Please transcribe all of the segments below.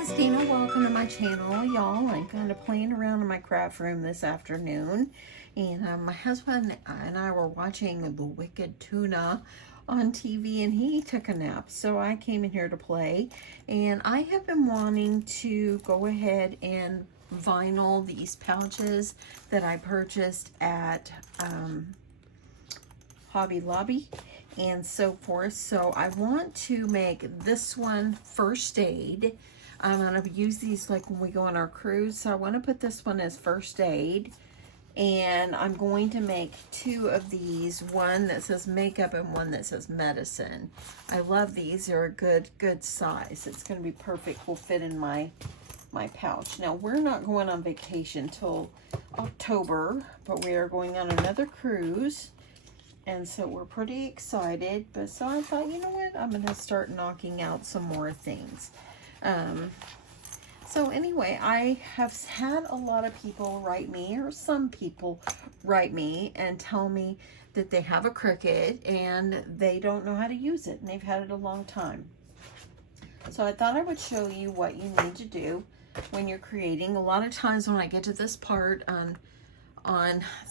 this is Deanna. Welcome to my channel, y'all. I'm kind of playing around in my craft room this afternoon, and my husband and I were watching The Wicked Tuna on TV, and he took a nap, so I came in here to play. And I have been wanting to go ahead and vinyl these pouches that I purchased at Hobby Lobby and so forth. So I want to make this one first aid. I'm going to use these like when we go on our cruise. So I want to put this one as first aid. And I'm going to make two of these, one that says makeup and one that says medicine. I love these. They're a good size. It's going to be perfect. Will fit in my pouch. Now, we're not going on vacation till October, but we are going on another cruise. And so we're pretty excited. But so I thought, you know what? I'm going to start knocking out some more things. So anyway, I have had a lot of people write me, or some people write me and tell me that they have a Cricut and they don't know how to use it, and they've had it a long time. So I thought I would show you what you need to do when you're creating. A lot of times when I get to this part on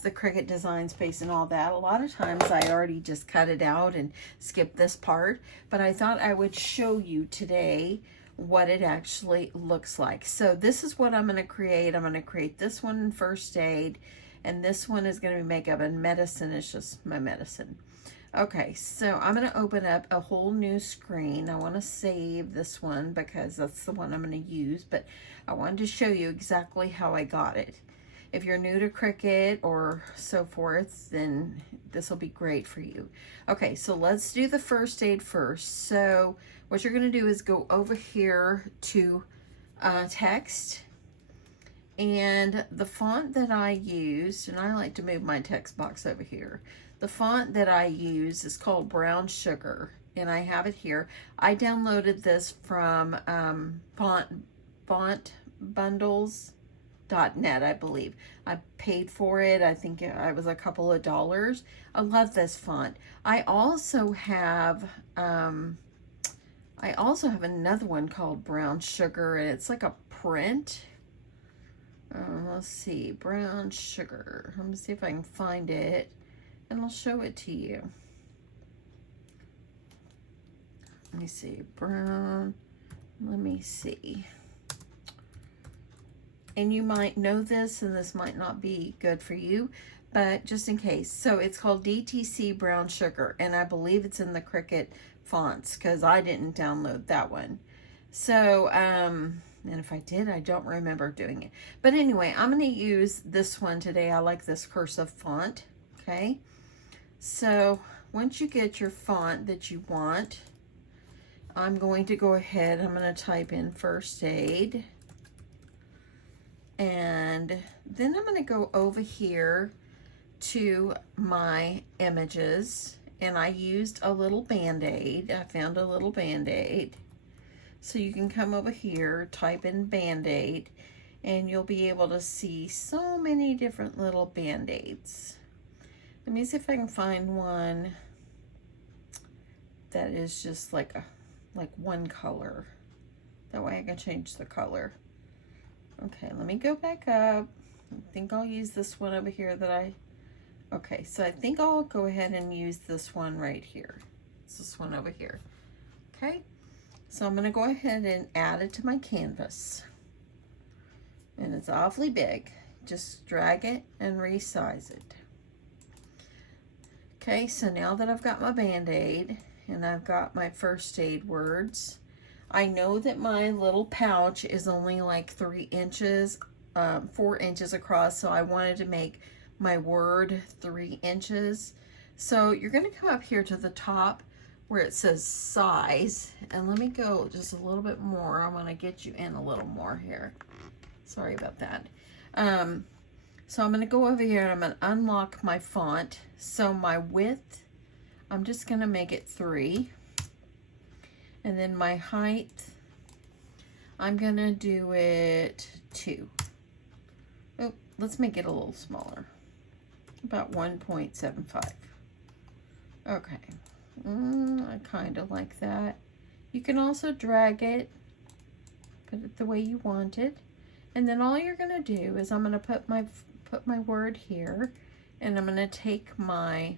the Cricut design space and all that, a lot of times I already just cut it out and skip this part, but I thought I would show you today what it actually looks like. So this is what I'm going to create. I'm going to create this one in first aid, and this one is going to be makeup, and medicine is just my medicine. Okay, so I'm going to open up a whole new screen. I want to save this one because that's the one I'm going to use, but I wanted to show you exactly how I got it. If you're new to Cricut or so forth, then this will be great for you. Okay, so let's do the first aid first. So what you're going to do is go over here to text, and the font that I used, and I like to move my text box over here. The font that I use is called Brown Sugar, and I have it here. I downloaded this from fontbundles.net, I believe. I paid for it. I think it was a couple of dollars. I love this font. I also have another one called Brown Sugar, and it's like a print. Let's see, Brown Sugar. Let me see if I can find it, and I'll show it to you. Let me see, brown. Let me see. And you might know this, and this might not be good for you, but just in case. So it's called DTC Brown Sugar, and I believe it's in the Cricut fonts because I didn't download that one. So, and if I did, I don't remember doing it. But anyway, I'm going to use this one today. I like this cursive font, okay? So once you get your font that you want, I'm going to go ahead, I'm going to type in first aid. And then I'm going to go over here to my images, and I used a little band-aid. I found a little band-aid. So you can come over here, type in band-aid, and you'll be able to see so many different little band-aids. Let me see if I can find one that is just like one color. That way I can change the color. Okay, let me go back up. I think I'll use this one over here okay, so I think I'll go ahead and use this one right here. It's this one over here. Okay, so I'm gonna go ahead and add it to my canvas. And it's awfully big. Just drag it and resize it. Okay, so now that I've got my Band-Aid and I've got my first aid words, I know that my little pouch is only like 4 inches across, so I wanted to make my word 3 inches. So you're going to come up here to the top where it says size, and let me go just a little bit more. I want to get you in a little more here. Sorry about that. So I'm going to go over here and I'm going to unlock my font. So my width, I'm just going to make it 3. And then my height, I'm going to do it 2. Oh, let's make it a little smaller. About 1.75. Okay. I kind of like that. You can also drag it Put it the way you want it. And then all you're going to do is I'm going to put my word here, and I'm going to take my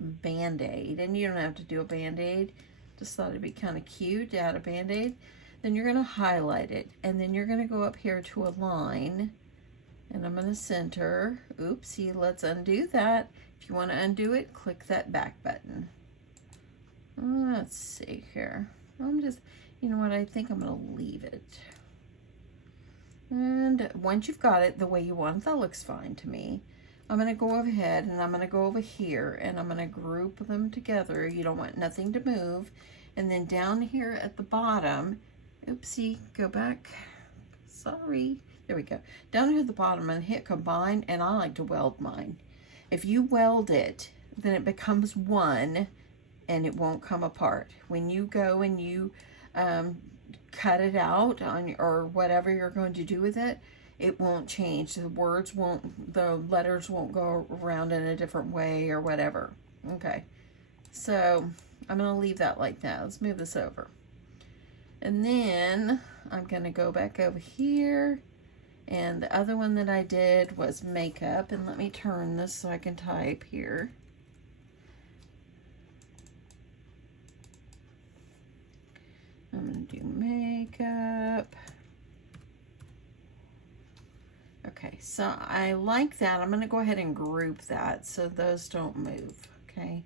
Band-Aid, and you don't have to do a Band-Aid, just thought it'd be kind of cute to add a Band-Aid. Then you're going to highlight it, and then you're going to go up here to a line, and I'm going to center. Oopsie, let's undo that. If you want to undo it, click that back button. Let's see here. I'm just, you know what, I think I'm going to leave it. And once you've got it the way you want, that looks fine to me. I'm going to go ahead and I'm going to go over here and I'm going to group them together. You don't want nothing to move. And then down here at the bottom, oopsie, go back. Sorry. There we go. Down here at the bottom, I'm going to hit combine, and I like to weld mine. If you weld it, then it becomes one and it won't come apart. When you go and you cut it out on or whatever you're going to do with it, it won't change. The words won't, the letters won't go around in a different way or whatever. Okay, so I'm going to leave that like that. Let's move this over. And then I'm going to go back over here. And the other one that I did was makeup. And let me turn this so I can type here. I'm going to do makeup. Okay, so I like that. I'm going to go ahead and group that so those don't move. Okay,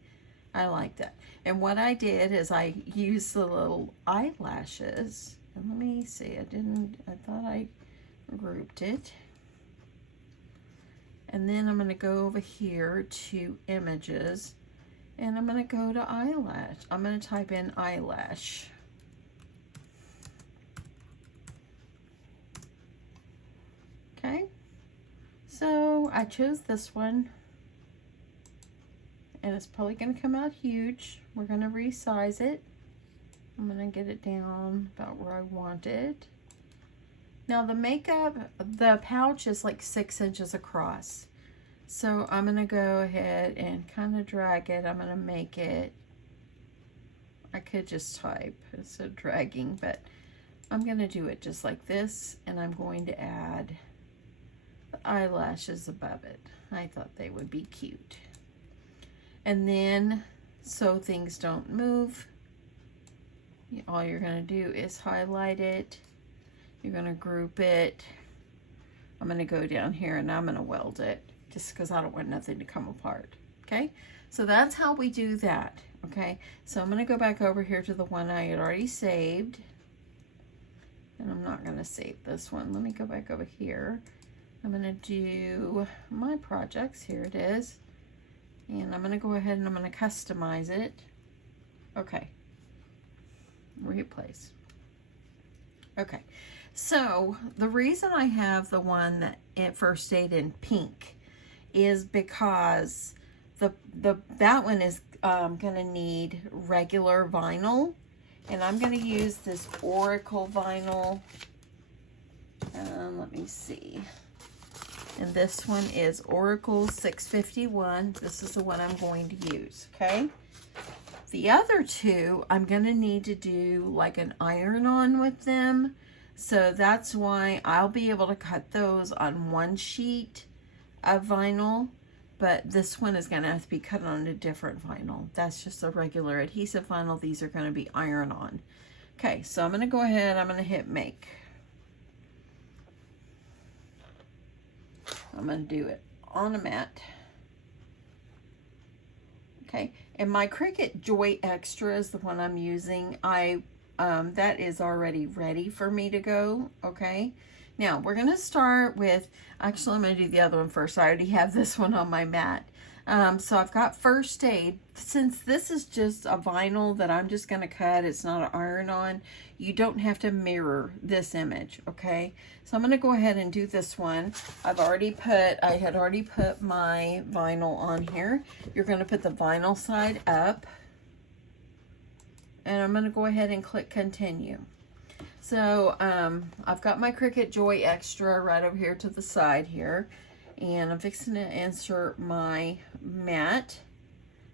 I like that. And what I did is I used the little eyelashes. And let me see, I thought I grouped it. And then I'm going to go over here to images. And I'm going to go to eyelash. I'm going to type in eyelash. Okay, so I chose this one, and it's probably going to come out huge. We're going to resize it. I'm going to get it down about where I want it. Now the makeup, the pouch is like 6 inches across. So I'm going to go ahead and kind of drag it. I'm going to make it, I could just type instead of dragging, but I'm going to do it just like this, and I'm going to add the eyelashes above it. I thought they would be cute. And then, so things don't move, all you're going to do is highlight it. You're going to group it. I'm going to go down here and I'm going to weld it just because I don't want nothing to come apart. Okay, so that's how we do that. Okay, so I'm going to go back over here to the one I had already saved, and I'm not going to save this one. Let me go back over here. I'm going to do my projects. Here it is. And I'm going to go ahead and I'm going to customize it. Okay. Replace. Okay. So the reason I have the one that it first stayed in pink is because that one is going to need regular vinyl. And I'm going to use this Oracle vinyl. Let me see. And this one is Oracle 651. This is the one I'm going to use, okay? The other two, I'm going to need to do like an iron-on with them. So that's why I'll be able to cut those on one sheet of vinyl. But this one is going to have to be cut on a different vinyl. That's just a regular adhesive vinyl. These are going to be iron-on. Okay, so I'm going to go ahead. I'm going to hit make. I'm going to do it on a mat. Okay, and my Cricut Joy Xtra is the one I'm using. That is already ready for me to go. Okay, now we're going to start with, actually I'm going to do the other one first. I already have this one on my mat. So I've got first aid. Since this is just a vinyl that I'm just going to cut, it's not an iron-on, you don't have to mirror this image, okay? So I'm going to go ahead and do this one. I had already put my vinyl on here. You're going to put the vinyl side up, and I'm going to go ahead and click continue. So I've got my Cricut Joy Xtra right over here to the side here. And I'm fixing to insert my mat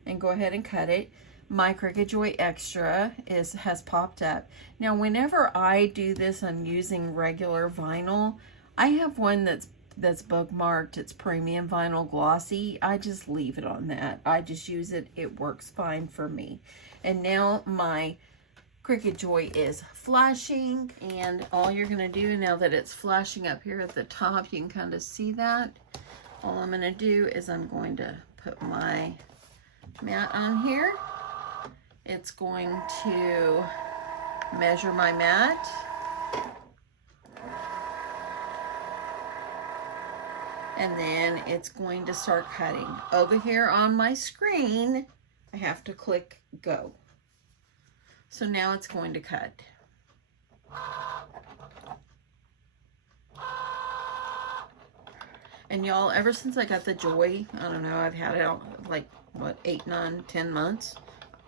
and go ahead and cut it. my Cricut Joy Extra has popped up. Now, whenever I do this, I'm using regular vinyl. I have one that's bookmarked. It's premium vinyl glossy. I just leave it on that. I just use it. It works fine for me. And now my Cricut Joy is flashing, and all you're going to do now that it's flashing up here at the top, you can kind of see that. All I'm going to do is I'm going to put my mat on here. It's going to measure my mat. And then it's going to start cutting. Over here on my screen, I have to click go. So now it's going to cut. And y'all, ever since I got the Joy, I don't know, I've had it like, what, 8, 9, 10 months.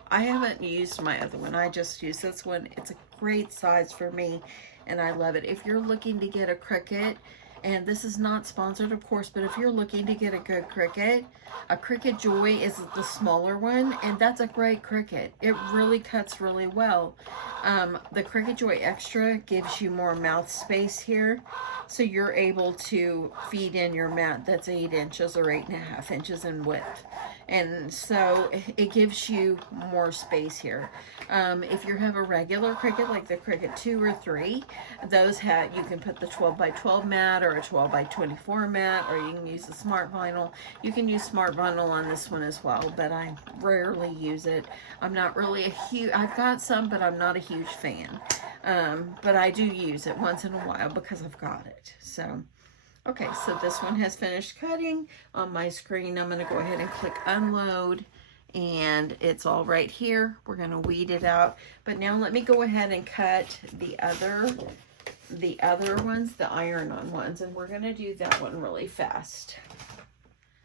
I haven't used my other one. I just use this one. It's a great size for me, and I love it. If you're looking to get a Cricut, and this is not sponsored, of course, but if you're looking to get a good Cricut, a Cricut Joy is the smaller one, and that's a great Cricut. It really cuts really well. The Cricut Joy Extra gives you more mouth space here, so you're able to feed in your mat that's 8 inches or 8.5 inches in width. And so it gives you more space here. If you have a regular Cricut, like the Cricut 2 or 3, those you can put the 12 by 12 mat or a 12 by 24 mat, or you can use the Smart Vinyl. You can use Smart Vinyl on this one as well, but I rarely use it. I'm not really I've got some, but I'm not a huge fan. But I do use it once in a while because I've got it. So, okay, so this one has finished cutting. On my screen, I'm going to go ahead and click unload, and it's all right here. We're going to weed it out. But now let me go ahead and cut the other ones, the iron-on ones, and we're going to do that one really fast.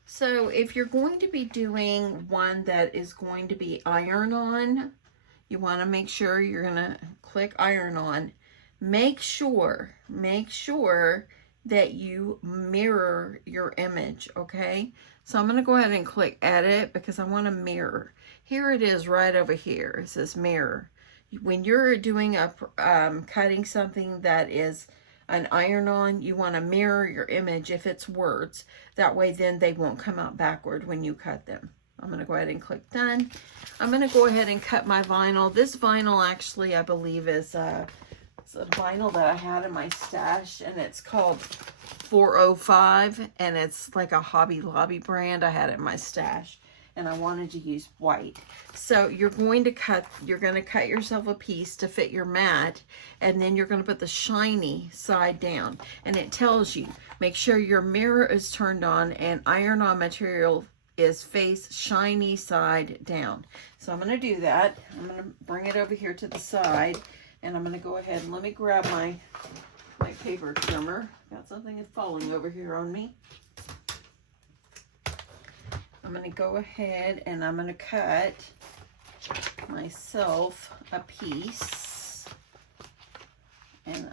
So if you're going to be doing one that is going to be iron-on, you want to make sure you're going to click iron-on. Make sure that you mirror your image, okay? So I'm going to go ahead and click edit because I want to mirror. Here it is right over here. It says mirror. When you're doing cutting something that is an iron-on, you want to mirror your image if it's words. That way then they won't come out backward when you cut them. I'm going to go ahead and click done. I'm going to go ahead and cut my vinyl. This vinyl actually, I believe, is it's a vinyl that I had in my stash, and it's called 405, and it's like a Hobby Lobby brand. I had it in my stash, and I wanted to use white. So you're going to cut yourself a piece to fit your mat, and then you're going to put the shiny side down, and it tells you, make sure your mirror is turned on and iron-on material is face shiny side down. So I'm going to do that. I'm going to bring it over here to the side, and I'm going to go ahead and let me grab my paper trimmer. Got something that's falling over here on me. I'm going to go ahead and I'm going to cut myself a piece, and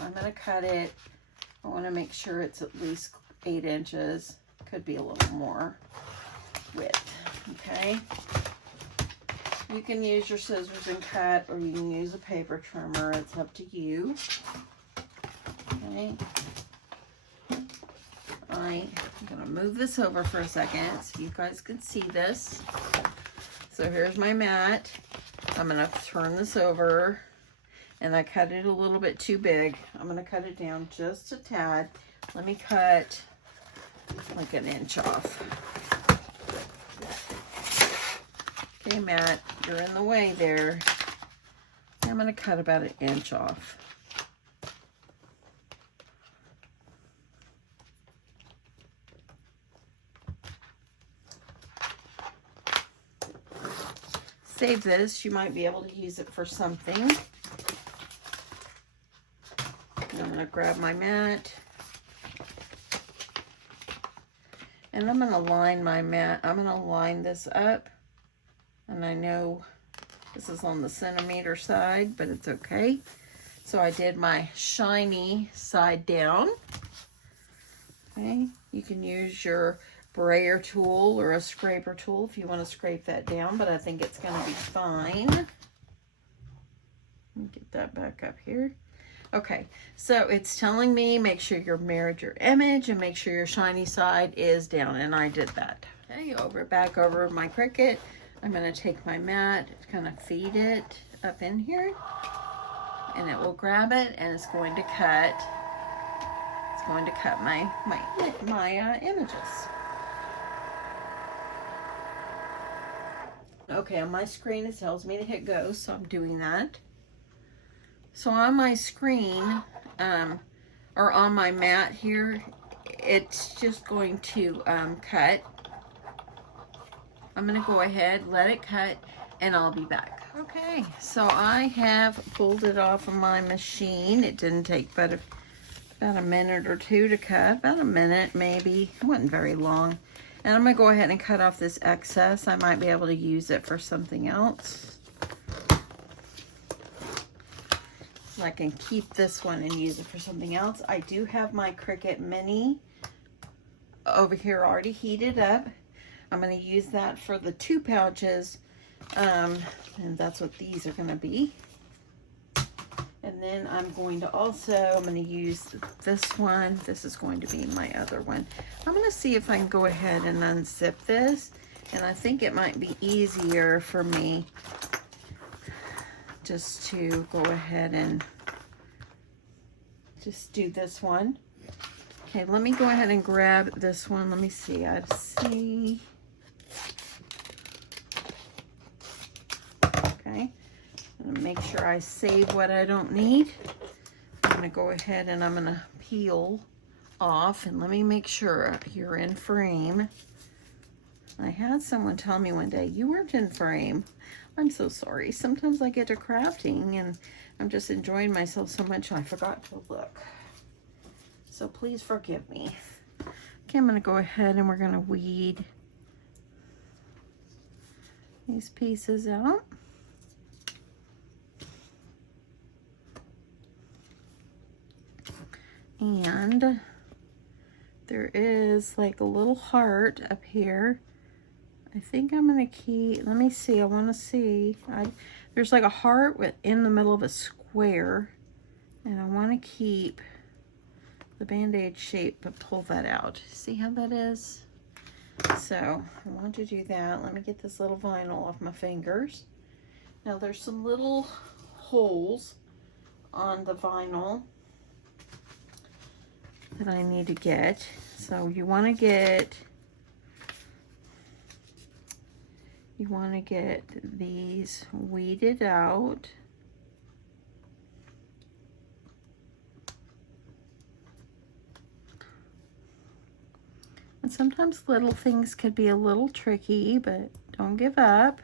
I'm going to cut it. I want to make sure it's at least 8 inches. Could be a little more width. Okay. You can use your scissors and cut, or you can use a paper trimmer. It's up to you. Okay. I'm going to move this over for a second so you guys can see this. So here's my mat. I'm going to turn this over, and I cut it a little bit too big. I'm going to cut it down just a tad. Let me cut like 1 inch off. Okay, Matt, you're in the way there. I'm going to cut about 1 inch off. Save this. You might be able to use it for something. And I'm going to grab my mat. And I'm going to line my mat. I'm going to line this up. And I know this is on the centimeter side, but it's okay. So I did my shiny side down. Okay, you can use your sprayer tool or a scraper tool if you want to scrape that down, but I think it's going to be fine. Let me get that back up here. Okay, so it's telling me make sure you mirrored your image and make sure your shiny side is down, and I did that. Okay, back over my Cricut. I'm going to take my mat, kind of feed it up in here, and it will grab it, and it's going to cut. It's going to cut my images. Okay, on my screen it tells me to hit go, so I'm doing that. So on my screen, or on my mat here, it's just going to cut. I'm going to go ahead, let it cut, and I'll be back. Okay, so I have pulled it off of my machine. It didn't take but about a minute or two to cut, about a minute maybe. It wasn't very long. And I'm going to go ahead and cut off this excess. I might be able to use it for something else. So I can keep this one and use it for something else. I do have my Cricut Mini over here already heated up. I'm going to use that for the 2 pouches, and that's what these are going to be. And then I'm going to use this one. This is going to be my other one. I'm going to see if I can go ahead and unzip this, and I think it might be easier for me just to go ahead and just do this one. Okay, let me go ahead and grab this one. Let me see. I see. Okay, I'm gonna make sure I save what I don't need. I'm gonna go ahead and I'm gonna peel off, and let me make sure you're in frame. I had someone tell me one day, you weren't in frame. I'm so sorry. Sometimes I get to crafting and I'm just enjoying myself so much I forgot to look. So please forgive me. Okay, I'm going to go ahead and we're going to weed these pieces out. And there is like a little heart up here. I think I'm going to keep, let me see, I want to see. There's like a heart in the middle of a square, and I want to keep the Band-Aid shape, but pull that out. See how that is? So I want to do that. Let me get this little vinyl off my fingers. Now there's some little holes on the vinyl that I need to get. So you want to get these weeded out. And sometimes little things could be a little tricky, but don't give up.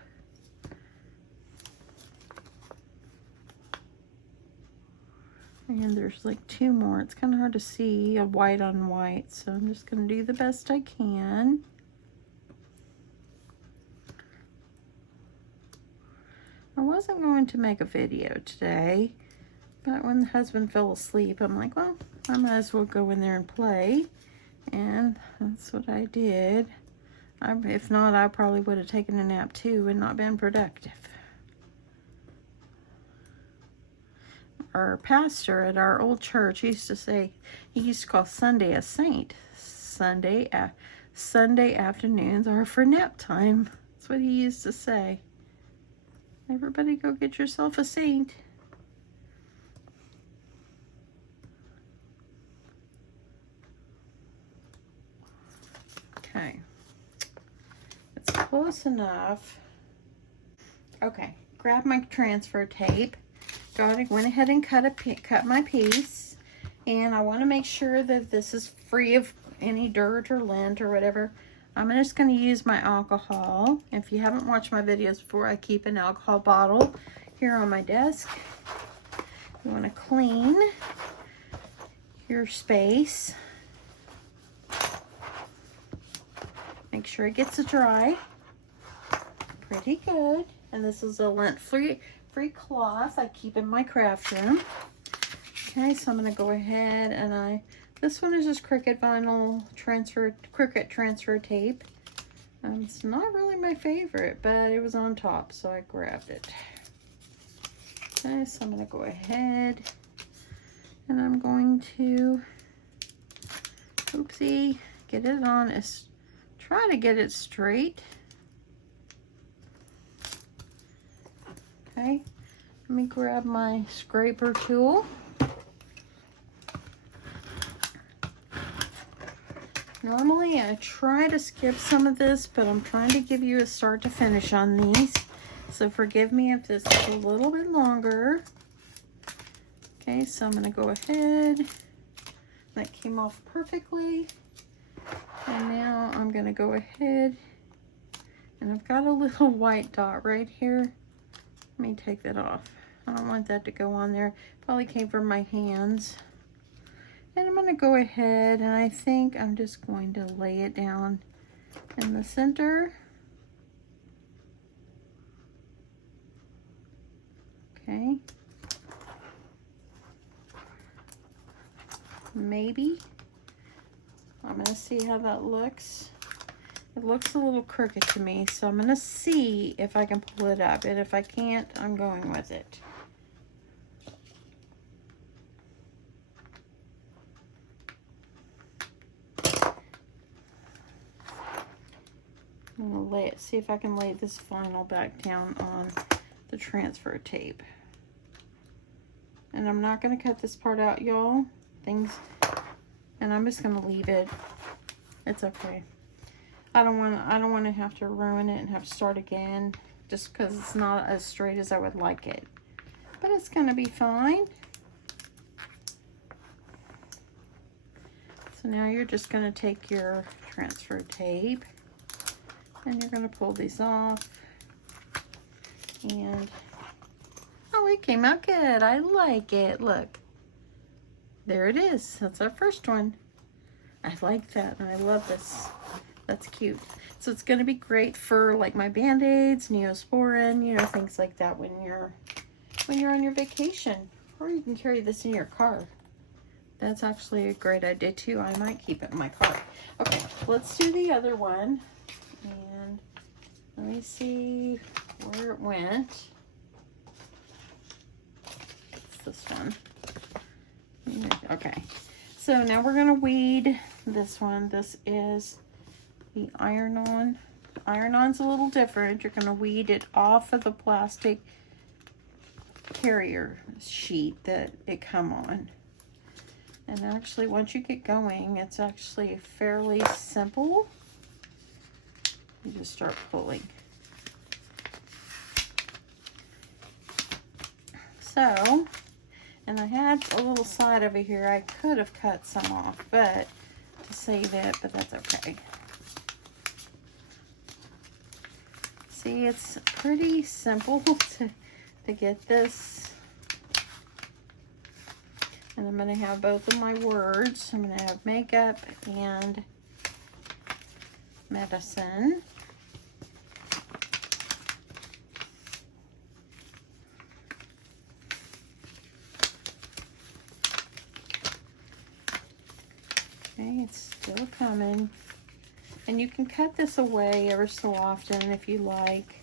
And there's like 2 more. It's kind of hard to see a white on white, so I'm just going to do the best I can. I wasn't going to make a video today, but when the husband fell asleep, I'm like, well, I might as well go in there and play. And that's what I did. If not, I probably would have taken a nap too and not been productive. Our pastor at our old church used to say, he used to call Sunday a saint. Sunday afternoons are for nap time. That's what he used to say. Everybody go get yourself a saint. Okay. It's close enough. Okay. Grab my transfer tape. Went ahead and cut my piece. And I want to make sure that this is free of any dirt or lint or whatever. I'm just going to use my alcohol. If you haven't watched my videos before, I keep an alcohol bottle here on my desk. You want to clean your space. Make sure it gets dry. Pretty good. And this is a lint-free cloth I keep in my craft room. Okay, so I'm going to go ahead and I This one is just Cricut vinyl Cricut transfer tape. It's not really my favorite, but it was on top, so I grabbed it. Okay, so I'm going to go ahead and I'm going to, oopsie, get it on, try to get it straight. Okay, let me grab my scraper tool. Normally I try to skip some of this, but I'm trying to give you a start to finish on these. So forgive me if this is a little bit longer. Okay, so I'm gonna go ahead. That came off perfectly. And now I'm gonna go ahead, and I've got a little white dot right here. Let me take that off. I don't want that to go on there. Probably came from my hands. And I'm going to go ahead, and I think I'm just going to lay it down in the center. Okay. Maybe. I'm going to see how that looks. It looks a little crooked to me, so I'm going to see if I can pull it up. And if I can't, I'm going with it. I'm going to lay it, see if I can lay this vinyl back down on the transfer tape. And I'm not going to cut this part out, y'all. And I'm just going to leave it. It's okay. I don't want to have to ruin it and have to start again just because it's not as straight as I would like it. But it's going to be fine. So now you're just going to take your transfer tape and you're going to pull these off. And oh, it came out good. I like it. Look. There it is. That's our first one. I like that, and I love this. That's cute. So it's going to be great for like my Band-Aids, Neosporin, you know, things like that when you're on your vacation. Or you can carry this in your car. That's actually a great idea too. I might keep it in my car. Okay, let's do the other one. And let me see where it went. It's this one. Okay, so now we're gonna weed this one. This is the iron-on. Iron-on's a little different. You're gonna weed it off of the plastic carrier sheet that it come on. And actually, once you get going, it's actually fairly simple. You just start pulling. So, and I had a little side over here. I could have cut some off, but to save it, but that's okay. See, it's pretty simple to get this. And I'm going to have both of my words. I'm going to have makeup and medicine. Okay, it's still coming. And you can cut this away ever so often if you like.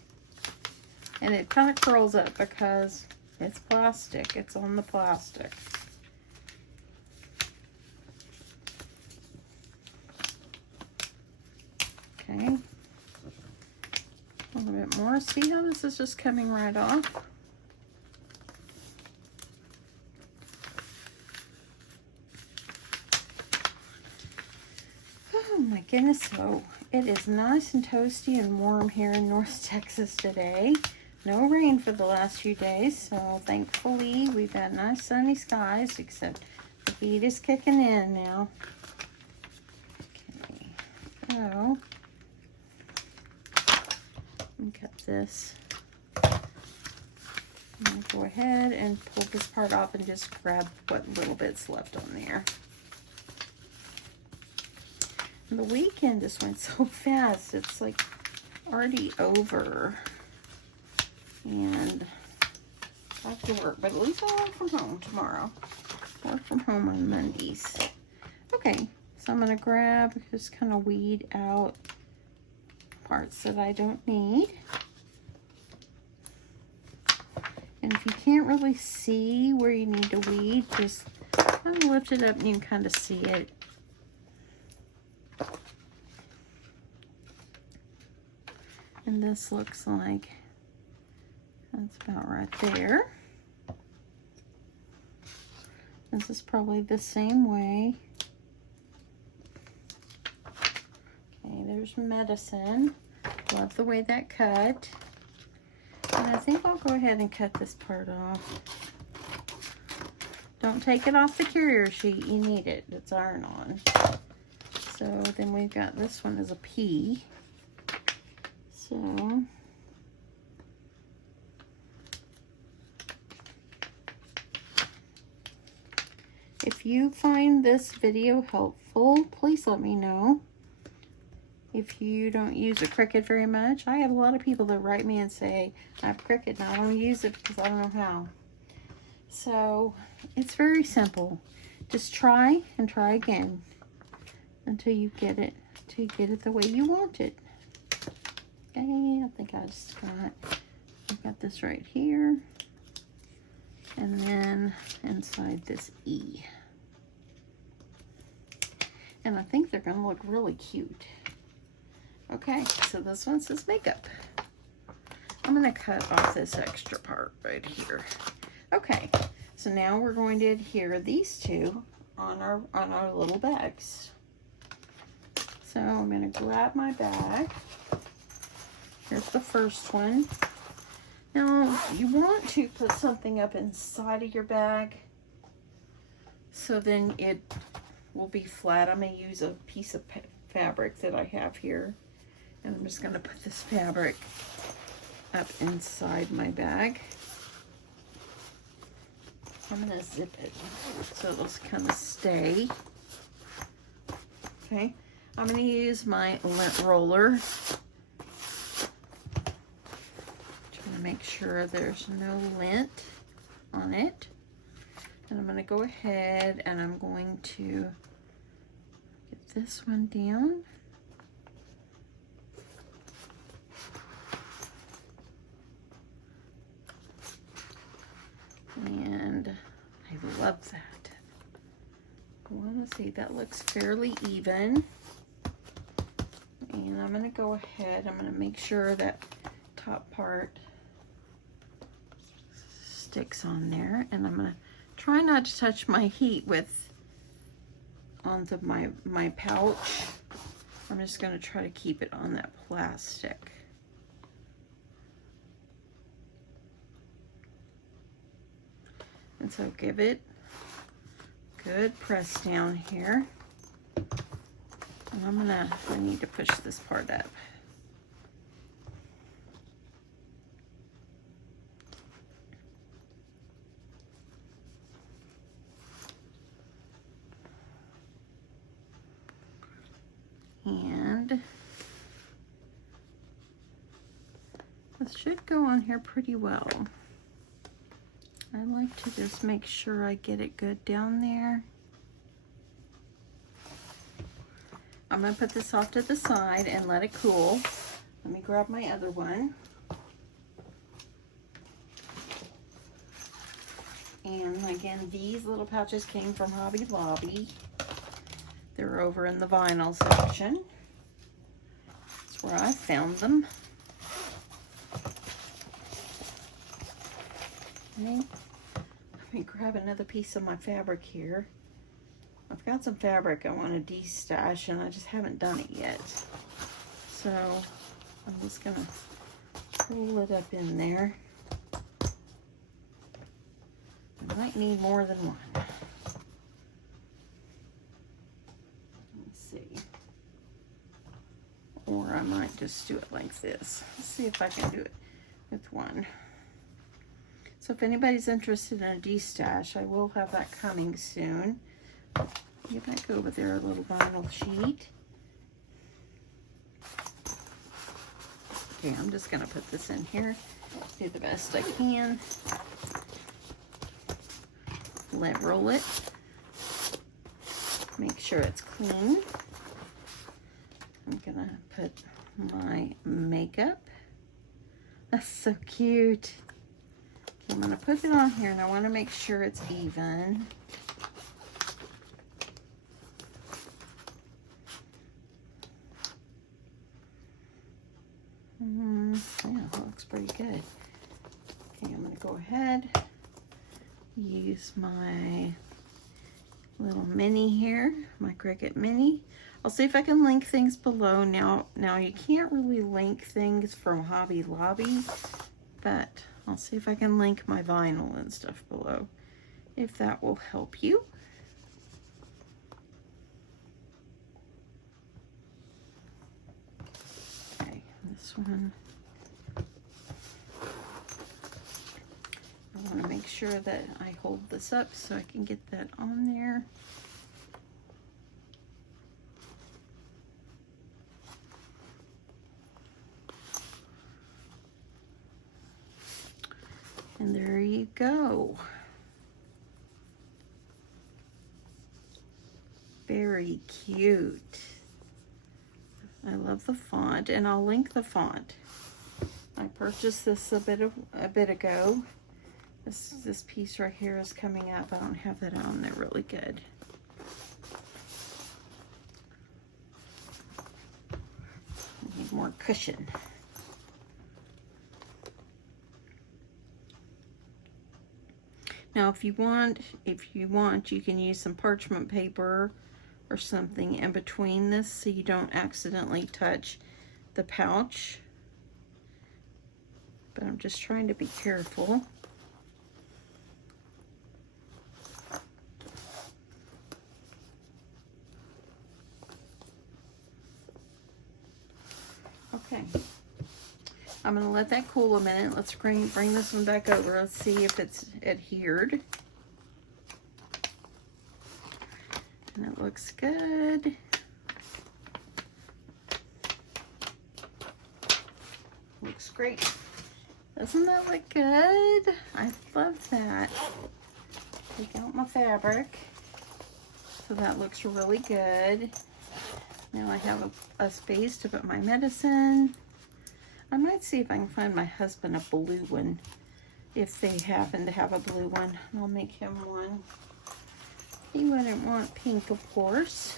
And it kind of curls up because it's plastic. It's on the plastic. Okay. A little bit more. See how this is just coming right off? Oh my goodness, so it is nice and toasty and warm here in North Texas today. No rain for the last few days, so thankfully we've had nice sunny skies, except the heat is kicking in now. Okay, so let me cut this. I'm going to go ahead and pull this part off and just grab what little bit's left on there. The weekend just went so fast. It's like already over. And I have to work. But at least I'll work from home tomorrow. Work from home on Mondays. Okay, so I'm going to grab, just kind of weed out parts that I don't need. And if you can't really see where you need to weed, just kind of lift it up and you can kind of see it. And this looks like that's about right there. This is probably the same way. Okay, there's medicine. Love the way that cut. And I think I'll go ahead and cut this part off. Don't take it off the carrier sheet. You need it. It's iron-on. So then we've got this one as a P. So if you find this video helpful, please let me know. If you don't use a Cricut very much, I have a lot of people that write me and say, I have Cricut and I don't use it because I don't know how. So it's very simple. Just try and try again until you get it, the way you want it. Okay, I think I've got this right here. And then inside this E. And I think they're gonna look really cute. Okay, so this one says makeup. I'm gonna cut off this extra part right here. Okay, so now we're going to adhere these two on our little bags. So I'm gonna grab my bag. Here's the first one. Now, you want to put something up inside of your bag so then it will be flat. I'm going to use a piece of fabric that I have here. And I'm just going to put this fabric up inside my bag. I'm going to zip it so it'll kind of stay. Okay, I'm going to use my lint roller. Make sure there's no lint on it. And I'm going to go ahead and I'm going to get this one down. And I love that. I want to see, that looks fairly even. And I'm going to go ahead, I'm going to make sure that top part sticks on there, and I'm gonna try not to touch my heat onto my pouch. I'm just gonna try to keep it on that plastic. And so give it good press down here. And I need to push this part up. And this should go on here pretty well. I like to just make sure I get it good down there. I'm going to put this off to the side and let it cool. Let me grab my other one. And again, these little pouches came from Hobby Lobby. They're over in the vinyl section. That's where I found them. Let me grab another piece of my fabric here. I've got some fabric I want to de-stash and I just haven't done it yet. So I'm just going to pull it up in there. I might need more than one. Or I might just do it like this. Let's see if I can do it with one. So if anybody's interested in a de-stash, I will have that coming soon. Get back over there, a little vinyl sheet. Okay, I'm just gonna put this in here, do the best I can. Lint roll it. Make sure it's clean. I'm gonna put my makeup. That's so cute. I'm gonna put it on here and I wanna make sure it's even. Yeah, that looks pretty good. Okay, I'm gonna go ahead, use my little mini here, my Cricut mini. I'll see if I can link things below. Now you can't really link things from Hobby Lobby, but I'll see if I can link my vinyl and stuff below, if that will help you. Okay, this one. I want to make sure that I hold this up so I can get that on there. And there you go. Very cute. I love the font, and I'll link the font. I purchased this a bit ago. This piece right here is coming up. I don't have that on there really good. I need more cushion. Now, if you want, you can use some parchment paper or something in between this so you don't accidentally touch the pouch. But I'm just trying to be careful. Okay. I'm going to let that cool a minute. Let's bring this one back over. Let's see if it's adhered. And it looks good. Looks great. Doesn't that look good? I love that. Take out my fabric. So that looks really good. Now I have a space to put my medicine. I might see if I can find my husband a blue one, if they happen to have a blue one. I'll make him one. He wouldn't want pink, of course.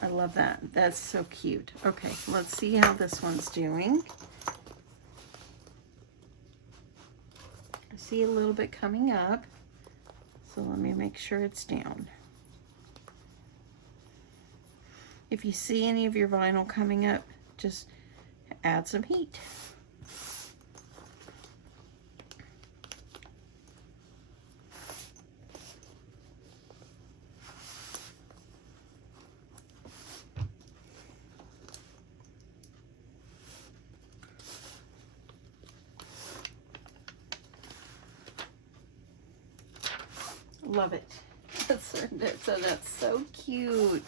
I love that. That's so cute. Okay, let's see how this one's doing. I see a little bit coming up, so let me make sure it's down. If you see any of your vinyl coming up, just add some heat. Love it. That's so cute.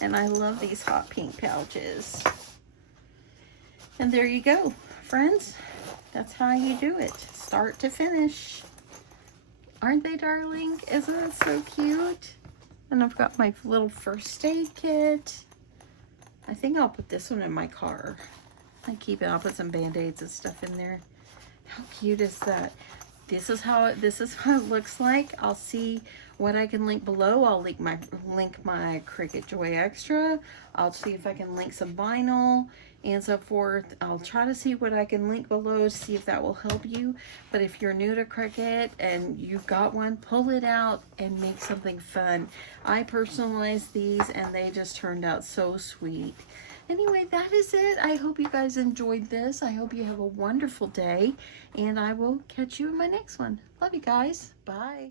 And I love these hot pink pouches. And there you go, friends. That's how you do it, start to finish. Aren't they darling? Isn't it so cute? And I've got my little first aid kit. I think I'll put this one in my car. I'll put some band-aids and stuff in there. How cute is that? This is how it looks like. I'll see what I can link below. I'll link my Cricut Joy Xtra. I'll see if I can link some vinyl and so forth. I'll try to see what I can link below, see if that will help you. But if you're new to Cricut and you've got one, pull it out and make something fun. I personalized these and they just turned out so sweet. Anyway, that is it. I hope you guys enjoyed this. I hope you have a wonderful day, and I will catch you in my next one. Love you guys. Bye.